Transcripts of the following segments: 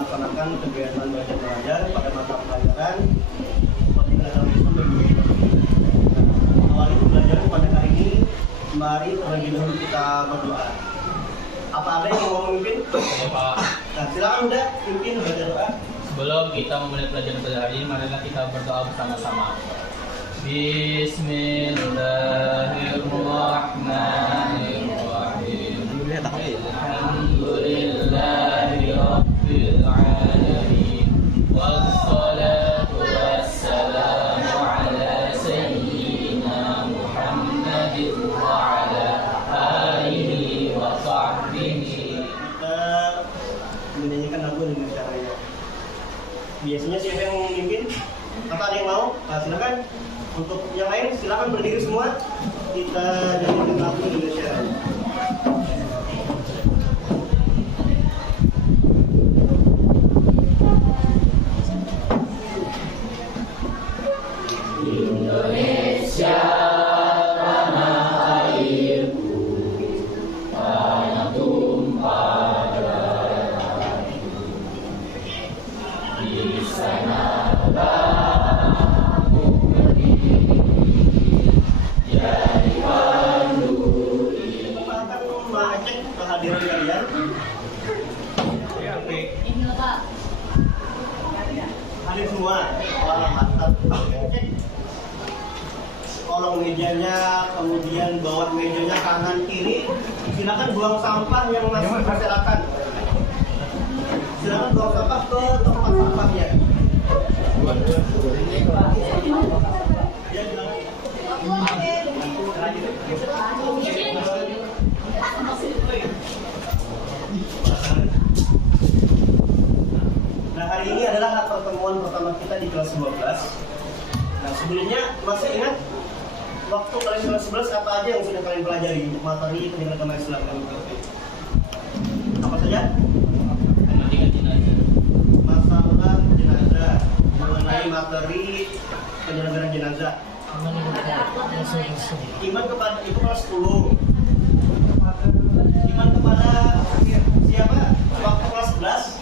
melaksanakan kegiatan belajar mengajar pada mata pelajaran pendidikan agama Islam dan budaya. Awali pembelajaran pada hari ini, mari terlebih dahulu kita berdoa. Apa ada yang mau memimpin? Ya, Pak. Nah, silakan udah pimpin baca doa. Sebelum kita memulai pelajaran pada hari ini, marilah kita berdoa bersama-sama. Bismillahirrahmanirrahim. Alhamdulillahi rabbil alamin. Wassalatu wassalamu ala sayyidina Muhammadin wa ala alihi wa sahbihi. Kita menyanyikan lagu dengan caranya. Biasanya siapa yang memimpin? Apa ada yang mau? Nah, silakan. Untuk yang lain silakan berdiri semua. Kita nyanyikan lagu Indonesia. Indonesia tanah airku, tanah tumpah darahku. Di sanalah aku berdiri, jadi pandu Kita akan mengecek kehadiran kalian. Ini Pak. Hadir semua. Wah, mantap. Cek kolong mejanya, kemudian bawah mejanya kanan kiri. Silakan buang sampah yang masih berserakan. Silakan buang sampah ke tempat sampahnya. Ya, silakan. Nah, hari ini adalah pertemuan pertama kita di kelas 12. Nah, sebelumnya masih ingat waktu kalian kelas 11 apa aja yang sudah kalian pelajari untuk materi pendidikan agama Islam kami ngerti? Apa saja? Mematikan jenazah. Masalah jenazah, mengenai materi penyelenggaraan jenazah. Iman kepada itu kelas 10. Iman kepada siapa? Waktu kelas 11.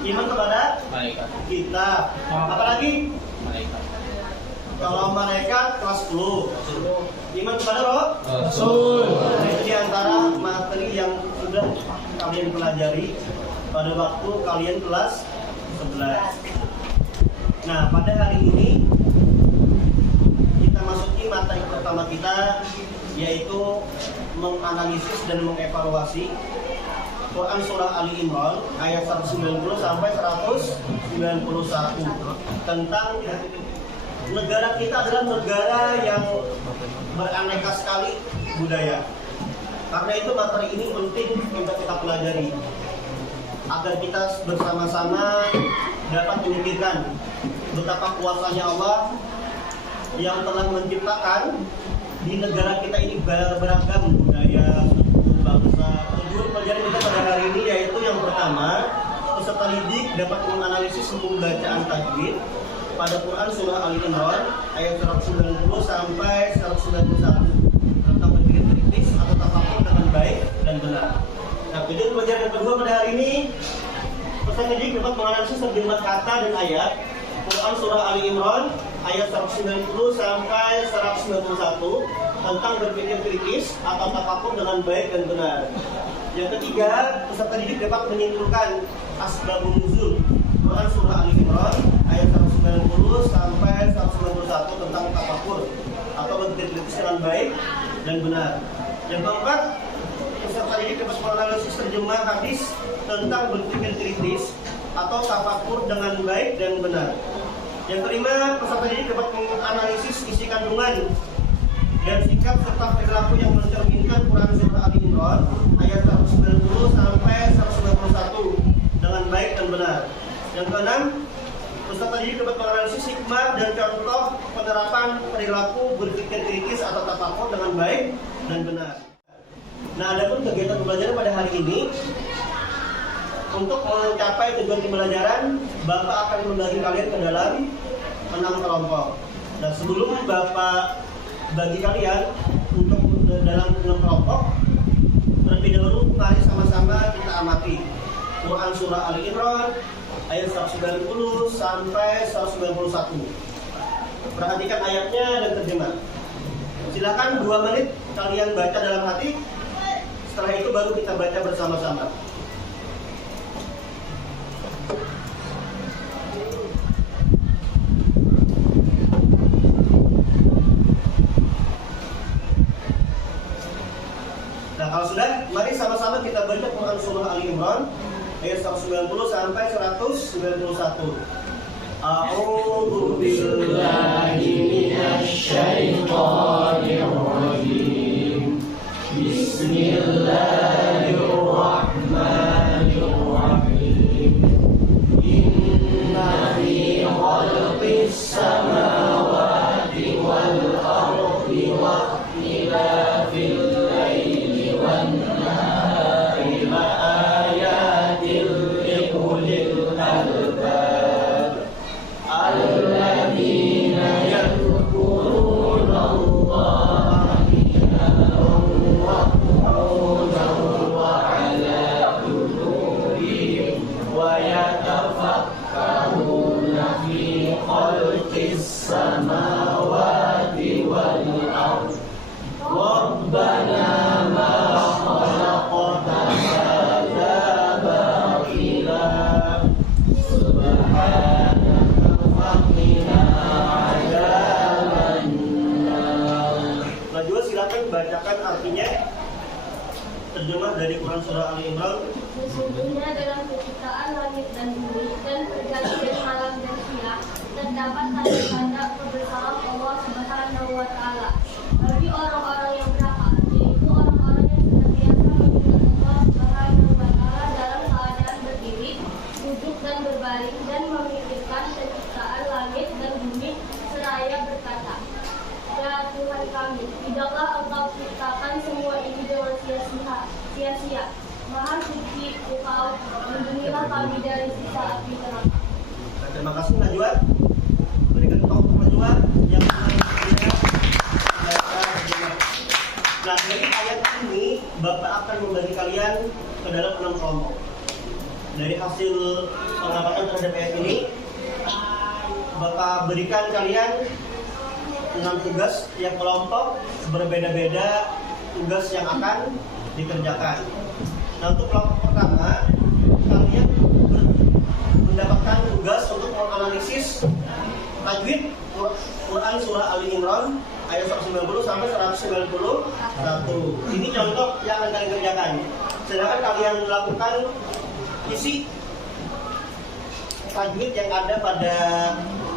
Iman kepada Malaikat. kita. Apalagi Malaikat. kalau malaikat kelas 10. Iman kepada roh Rasul. Itu di antara materi yang sudah kalian pelajari pada waktu kalian kelas 11. Nah, pada hari ini kita masuki materi pertama kita, yaitu menganalisis dan mengevaluasi Quran Surah Ali Imran ayat 190 sampai 191 tentang negara kita adalah negara yang beraneka sekali budaya. Karena itu materi ini penting untuk kita pelajari agar kita bersama-sama dapat memikirkan betapa kuasanya Allah yang telah menciptakan di negara kita ini beragam budaya, suku, bangsa. Tujuan pelajaran kita pada hari ini yaitu yang pertama, peserta didik dapat menganalisis seluruh bacaan tajwid pada Quran Surah Ali Imran ayat 190 sampai 191 tentang berpikir kritis atau tafakur dengan baik dan benar. Nah, tujuan pelajaran yang kedua pada hari ini, peserta didik dapat menganalisis terjemah kata dan ayat Quran Surah Ali Imran ayat 190 sampai 191 tentang berpikir kritis atau tafakur dengan baik dan benar. Yang ketiga, peserta didik dapat menyimpulkan asbabun nuzul Quran Surah Ali Imran ayat 190 sampai 191 tentang tafakur atau berpikir kritis dengan baik dan benar. Yang keempat, peserta didik dapat menganalisis terjemah hadis tentang berpikir kritis atau tafakur dengan baik dan benar. Yang kelima, peserta didik dapat menganalisis isi kandungan dan sikap serta perilaku yang mencerminkan Quran Surah Ali Imran ayat 190 sampai 191 dengan baik dan benar. Yang keenam, peserta didik dapat menganalisis hikmah dan contoh penerapan perilaku berpikir kritis atau tafakur dengan baik dan benar. Nah, adapun kegiatan pembelajaran pada hari ini, untuk mencapai tujuan pembelajaran, Bapak akan membagi kalian ke dalam 6 kelompok. Nah, sebelum Bapak bagi kalian untuk dalam 6 kelompok, terlebih dahulu mari sama-sama kita amati Quran Surah Ali Imran ayat 190 sampai 191. Perhatikan ayatnya dan terjemah. Silakan 2 menit kalian baca dalam hati. Setelah itu baru kita baca bersama-sama. Nah, kalau sudah, mari sama-sama kita baca Quran Surah Ali Imran ayat 190 sampai 191. A'udzu billahi minasyaitonir rajim. Bismillahirrahmanirrahim. Inna fi khalqis samawati wal ardi wa ikhtilafil laili wan nahari la ayatin liulil albab alladzina yadhkuruna Allaha qiyaman wa qu'udan wa 'ala junubihim wa yatafakkaruna fi khalqis samawati wal ardi Rabbana ma khalaqta hadza batila subhanaka faqina adzabannar. Nah, juga silakan bacakan artinya terjemah dari Quran Surah Ali Imran. Sesungguhnya dalam penciptaan langit dan bumi dan pergantian malam dan siang terdapat tanda-tanda kebesaran Allah Subhanahu wa Ta'ala bagi orang-orang yang berakal, yaitu orang-orang yang senantiasa mengingat Allah Subhanahu wa Ta'ala dalam keadaan berdiri, duduk dan berbaring dan memikirkan penciptaan langit dan bumi seraya berkata, Ya Tuhan kami, tidaklah Engkau ciptakan semua ini dengan sia-sia. Maha suci Engkau, lindungilah kami dari siksa api neraka. Terima kasih Najwa. Berikan tepuk tangan Najwa yang Nah, dari ayat ini Bapak akan membagi kalian ke dalam 6 kelompok. Dari hasil pengamatan terhadap ayat ini, Bapak berikan kalian 6 tugas yang kelompok berbeda-beda tugas yang akan dikerjakan. Nah, untuk kelompok pertama, kalian mendapatkan tugas untuk menganalisis tajwid Quran Surah Ali Imran ayat 190 sampai 191. Ini contoh yang akan kalian kerjakan. Sedangkan kalian melakukan isi tajwid yang ada pada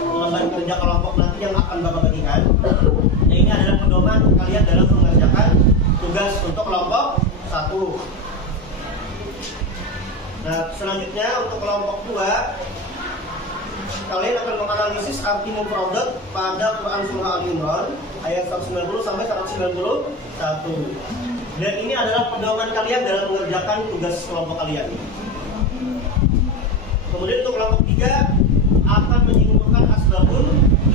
lembar kerja kelompok nanti yang akan Bapak bagikan. Nah, ini adalah pedoman kalian dalam mengerjakan tugas untuk kelompok 1. Nah, selanjutnya untuk kelompok 2, kalian akan menganalisis arti mufradat pada Quran Surah Ali Imran ayat 190 sampai 191. Dan ini adalah pedoman kalian dalam mengerjakan tugas kelompok kalian. Kemudian untuk kelompok 3 akan menyimpulkan asbabun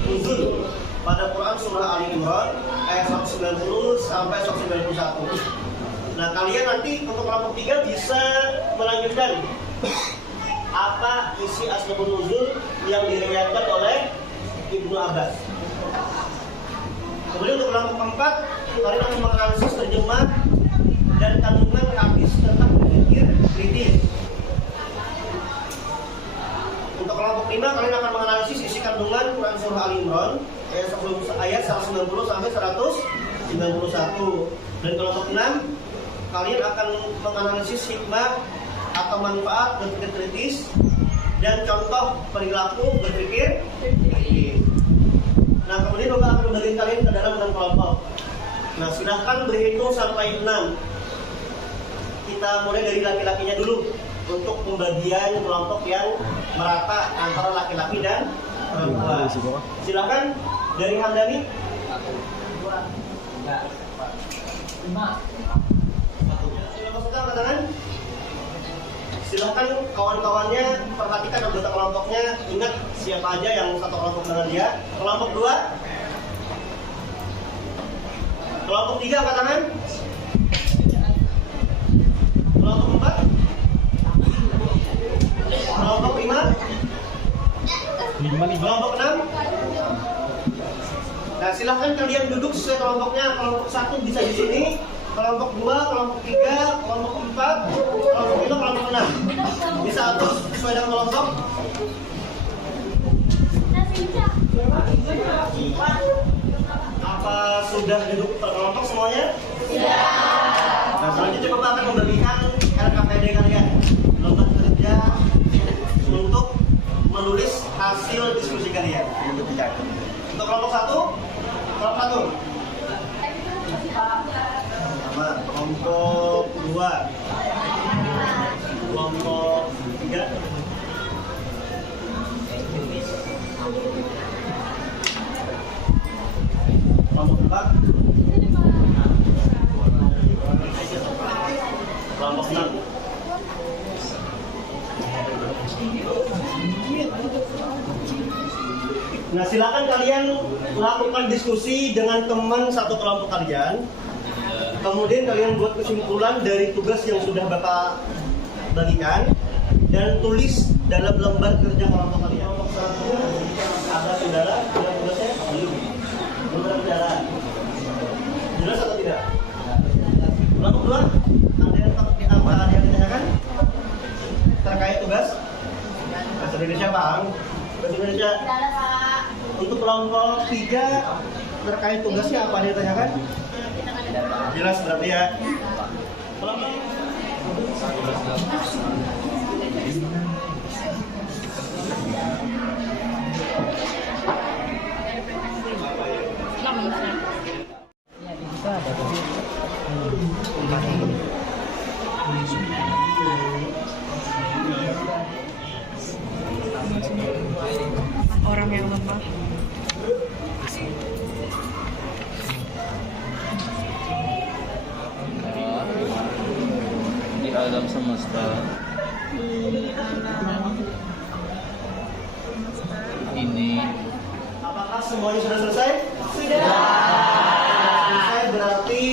nuzul pada Quran Surah Ali Imran ayat 190 sampai 191. Nah, kalian nanti untuk kelompok 3 bisa melanjutkan apa isi asbabun nuzul yang diriwayatkan oleh Ibnu Abbas. Kemudian untuk kelompok 4, kalian akan menganalisis terjemah dan kandungan hadis tentang berpikir kritis. Untuk kelompok 5, kalian akan menganalisis isi kandungan Quran Surah Ali Imran ayat 190 sampai 191. Dan kelompok 6, kalian akan menganalisis hikmah atau manfaat berpikir kritis dan contoh perilaku berpikir kritis. Nah, kemudian Bapak akan membagi kalian ke dalam 6 kelompok. Nah, silahkan berhitung sampai 6. Kita mulai dari laki-lakinya dulu untuk pembagian kelompok yang merata antara laki-laki dan perempuan. Silakan dari Hamdani. 5. Silahkan kawan-kawannya perhatikan anggota kelompoknya, ingat siapa aja yang satu kelompok dengan dia. Kelompok 2, kelompok 3 angkat tangan. Kelompok 4, Kelompok 6. Nah, silahkan kalian duduk sesuai kelompoknya. Kelompok 1 bisa di sini, kelompok 2, kelompok 3, kelompok 4, kelompok 5, kelompok 6. Bisa atur sesuai dengan kelompok. Apa sudah duduk per kelompok semuanya? Nah, selanjutnya Bapak akan membagikan LKPD kalian, lembar kerja untuk menulis hasil diskusi kalian. Untuk kelompok 1, kelompok 1. Sama, kelompok 2, kelompok 3. Kelompok 4, kelompok 6. Nah, silakan kalian lakukan diskusi dengan teman satu kelompok kalian. Kemudian kalian buat kesimpulan dari tugas yang sudah Bapak bagikan dan tulis dalam lembar kerja kelompok kalian. Kelompok 1 ada saudara, tugasnya belum. Belum ada saudara. Jelas atau tidak? Kelompok 2 ada yang ditanyakan terkait tugas bahasa Indonesia, Bang. Bahasa Indonesia. Untuk kelompok 3 terkait tugasnya apa yang ditanyakan? Jelas berarti ya. Kelompok orang yang lemah. Di alam semesta ini. apakah semuanya sudah selesai? Sudah. Selesai berarti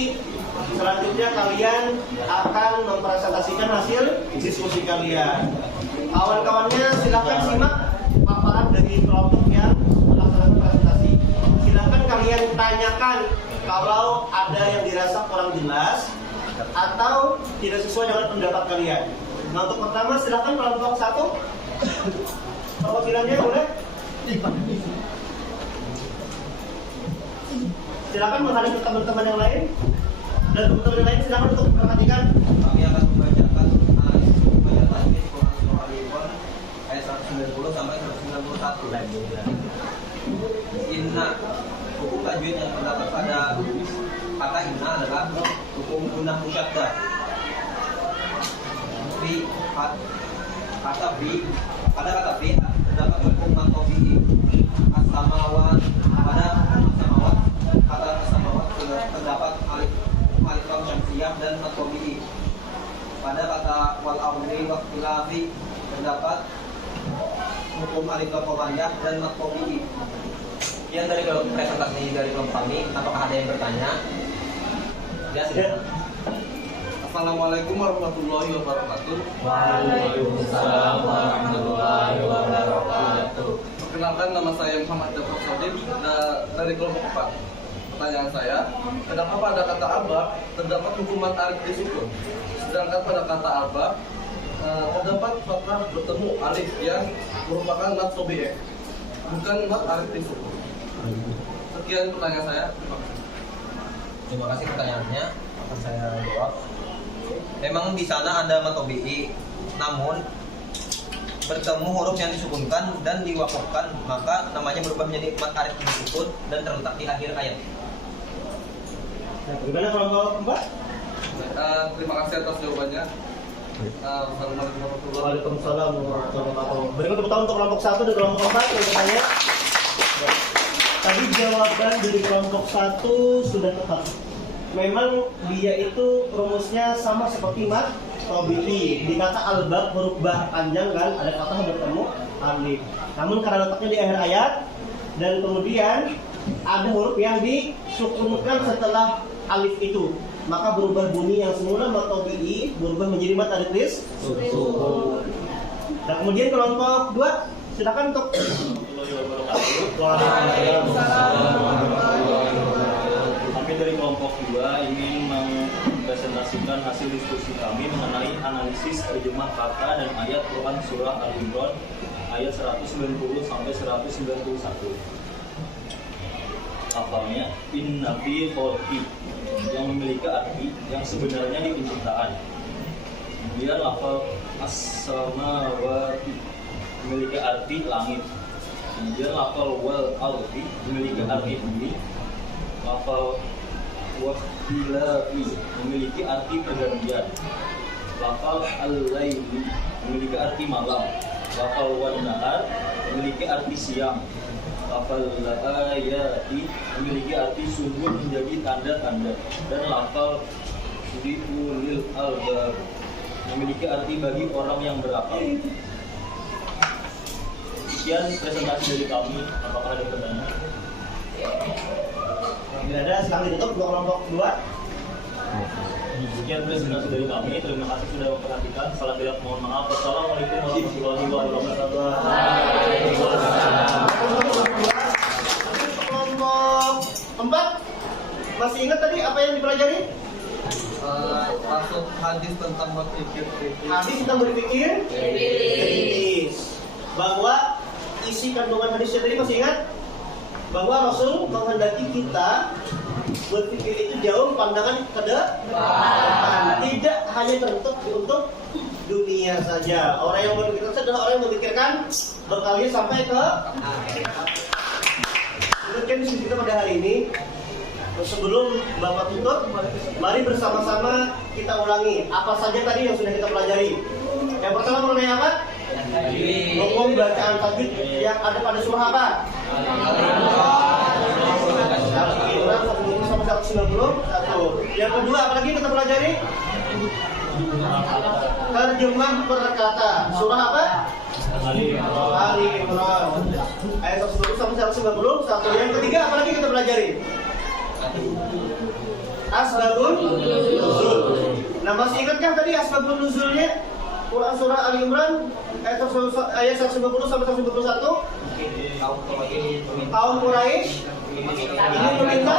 selanjutnya kalian akan mempresentasikan hasil diskusi kalian. Kawan-kawannya silakan simak paparan dari kelompok yang melaksanakan presentasi. Silakan kalian tanyakan kalau ada yang dirasa kurang jelas atau tidak sesuai dengan pendapat kalian. Nah, untuk pertama silakan kelompok 1. Perwakilannya boleh? Silakan menghadap ke teman-teman yang lain. Dan teman-teman yang lain silakan untuk memperhatikan. Kami akan membacakan analisis pembayaran tajwid Quran Surah Al-Imran ayat 190 sampai 191. Inna, hukum tajwid yang terdapat pada kata inna adalah hukum gunnah musyaddah. Pada kata fi terdapat hukum matobi. As-samawat, pada as-samawat, kata as-samawat terdapat alif lam syamsiyah dan matobi. Pada kata wal amri wa khilafi terdapat hukum alif lam qamariyah dan matobi. Yang dari presentasi dari kelompok kami, apakah ada yang bertanya? Ya, silakan. Assalamualaikum warahmatullahi wabarakatuh. Waalaikumsalam warahmatullahi wabarakatuh. Perkenalkan, nama saya Muhammad Jafar Sodib dari kelompok 4. Pertanyaan saya, kenapa pada kata arbab terdapat hukuman alif disukun, sedangkan pada kata arbab terdapat fathah bertemu alif yang merupakan mat sobi'eh, bukan mat alif disukun. Sekian pertanyaan saya. Terima kasih pertanyaannya. Akan saya jawab. Memang di sana ada matobi'i, namun bertemu huruf yang disukunkan dan diwakafkan, maka namanya berubah menjadi mat alif disukun dan terletak di akhir ayat. Nah, bagaimana kelompok 4? Terima kasih atas jawabannya. Assalamualaikum warahmatullahi wabarakatuh. Waalaikumsalam warahmatullahi wabarakatuh. Berikut tepuk tangan untuk kelompok 1 dan kelompok 4 yang bertanya. Tadi jawaban dari kelompok 1 sudah tepat. Memang dia itu rumusnya sama seperti mat tobi'i. Di kata albab huruf ba panjang kan, ada kata bertemu alif. Namun karena letaknya di akhir ayat dan kemudian ada huruf yang disukunkan setelah alif itu, maka berubah bunyi yang semula mat tobi'i berubah menjadi mat alif sukun. Dan kemudian kelompok 2 silakan untuk wabarakatuh. Kami dari kelompok 2 ingin mempresentasikan hasil diskusi kami mengenai analisis terjemah kata dan ayat Quran surah Al-Imran ayat 190 sampai 191. Lafalnya inna fi khalqi yang memiliki arti yang sebenarnya di penciptaan. Kemudian lafal as-samawati memiliki arti langit. Kemudian lafal wal ardi memiliki arti bumi. Lafal waqtilafi memiliki arti pergantian. Lafal al-laili memiliki arti malam. Lafal wan nahar memiliki arti siang. Lafal ayati memiliki arti sungguh menjadi tanda-tanda. Dan lafal liulil albab memiliki arti bagi orang yang berakal. Sekian presentasi dari kami. Apakah ada pertanyaan? Bila ada, silakan ditutup untuk kelompok 2. Sekian presentasi dari kami. Terima kasih sudah memperhatikan. Salah tidak mohon maaf. Wassalamualaikum warahmatullahi wabarakatuh. Kelompok 4 masih ingat tadi apa yang dipelajari? Masuk hadis tentang berpikir kritis. Hadis tentang berpikir kritis. Bahwa isi kandungan hadisnya tadi masih ingat? Bahwa Rasul menghendaki kita berpikir itu jauh pandangan ke depan, tidak hanya tertutup untuk dunia saja. Orang yang berpikir adalah orang yang memikirkan berkali sampai ke akhirat. Demikian diskusi kita pada hari ini. Sebelum Bapak tutup, mari bersama-sama kita ulangi apa saja tadi yang sudah kita pelajari. Yang pertama mengenai apa? Hukum bacaan tajwid yang ada pada surah apa? Al-Imran 190. Yang kedua, apa lagi kita pelajari? Terjemah perkata. Surah apa? Ali Imran ayat 190 sampai 191. Yang ketiga, apa lagi kita pelajari? Asbabun nuzul. Nah, masih ingatkah tadi asbabun nuzulnya? Quran surah Ali Imran ayat 190 sampai 191. Kaum Quraisy ini meminta.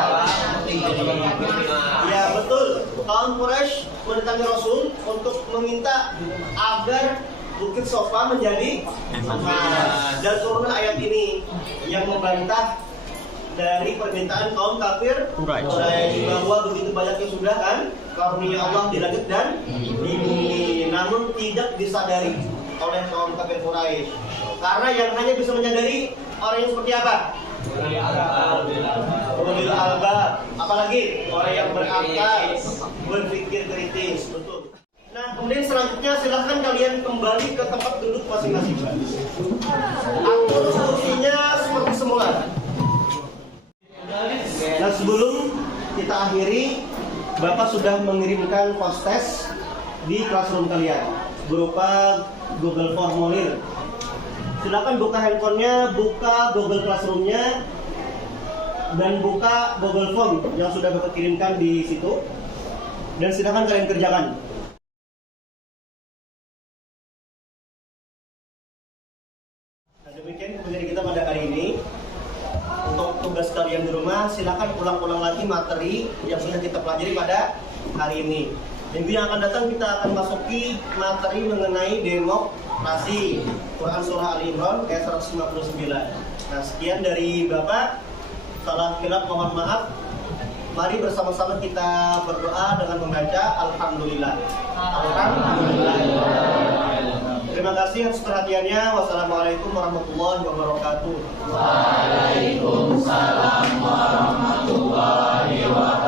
Ya betul. Kaum Quraisy mendatangi Rasul untuk meminta agar Bukit Sofa menjadi emas. Dan turun ayat ini yang membantah dari permintaan kaum kafir Quraisy bahwa begitu banyaknya sudah kan karunia Allah di langit dan di bumi, namun tidak disadari oleh kaum kafir Quraisy. Karena yang hanya bisa menyadari orang yang seperti apa? Ulil albab. Apalagi orang yang berakal, berpikir kritis. Betul. Nah, kemudian selanjutnya silahkan kalian kembali ke tempat duduk masing-masing. Atur kursinya seperti semula. Nah, sebelum kita akhiri, Bapak sudah mengirimkan post test di classroom kalian berupa Google Formulir. Silakan buka handphonenya, buka Google Classroom-nya, dan buka Google Form yang sudah Bapak kirimkan di situ. Dan silakan kalian kerjakan. Nah, demikian kemudian kita pada hari ini. Untuk tugas kalian di rumah, silakan ulang-ulang lagi materi yang sudah kita pelajari pada hari ini. Minggu yang akan datang kita akan masuki materi mengenai demokrasi Quran surah Ali Imran ayat 159. Nah, sekian dari Bapak. Salah hilaf mohon maaf. Mari bersama-sama kita berdoa dengan membaca Alhamdulillah. Alhamdulillah. Terima kasih atas perhatiannya. Wassalamualaikum warahmatullahi wabarakatuh. Waalaikumsalam warahmatullahi wabarakatuh.